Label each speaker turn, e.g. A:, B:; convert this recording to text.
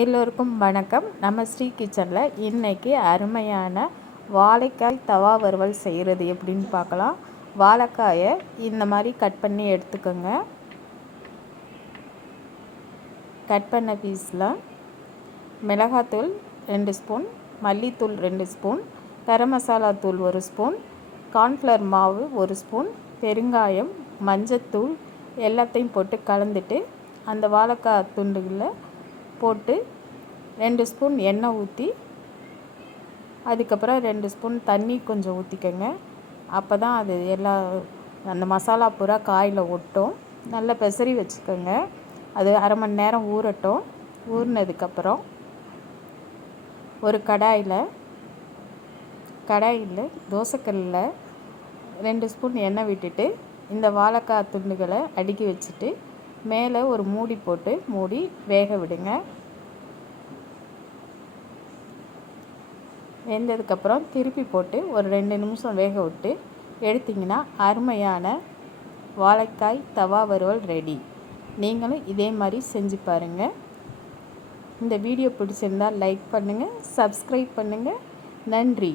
A: எல்லோருக்கும் வணக்கம். நம்ம ஸ்ரீ கிச்சனில் இன்றைக்கி அருமையான வாழைக்காய் தவா வறுவல் செய்கிறது எப்படின்னு பார்க்கலாம். வாழைக்காயை இந்த மாதிரி கட் பண்ணி எடுத்துக்கோங்க. கட் பண்ண பீஸில் மிளகாத்தூள் ரெண்டு ஸ்பூன் மல்லித்தூள் ரெண்டு ஸ்பூன் கரம் மசாலா தூள் ஒரு ஸ்பூன் கார்ன்ஃப்ளவர் மாவு ஒரு ஸ்பூன் பெருங்காயம் மஞ்சத்தூள் எல்லாத்தையும் போட்டு கலந்துட்டு அந்த வாழைக்காய் துண்டுகளில் போட்டு ரெண்டு ஸ்பூன் எண்ணெய் ஊற்றி அதுக்கப்புறம் ரெண்டு ஸ்பூன் தண்ணி கொஞ்சம் ஊற்றிக்கோங்க அப்போ தான் அது எல்லா அந்த மசாலா பூரா காயில் ஒட்டும். நல்லா பெசரி வச்சுக்கோங்க. அது அரை மணி நேரம் ஊறட்டும். ஊறினதுக்கப்புறம் ஒரு கடாயில் கடாயில் தோசைக்கல்லில் ரெண்டு ஸ்பூன் எண்ணெய் விட்டுட்டு இந்த வாழைக்காய் துண்டுகளை அடுக்கி வச்சுட்டு மேலே ஒரு மூடி போட்டு மூடி வேக விடுங்க. வெந்ததுக்கப்புறம் திருப்பி போட்டு ஒரு ரெண்டு நிமிஷம் வேக விட்டு எடுத்திங்கன்னா அருமையான வாழைக்காய் தவா வறுவல் ரெடி. நீங்களும் இதே மாதிரி செஞ்சு பாருங்கள் இந்த வீடியோ பிடிச்சிருந்தால் லைக் பண்ணுங்கள் சப்ஸ்கிரைப் பண்ணுங்கள் நன்றி.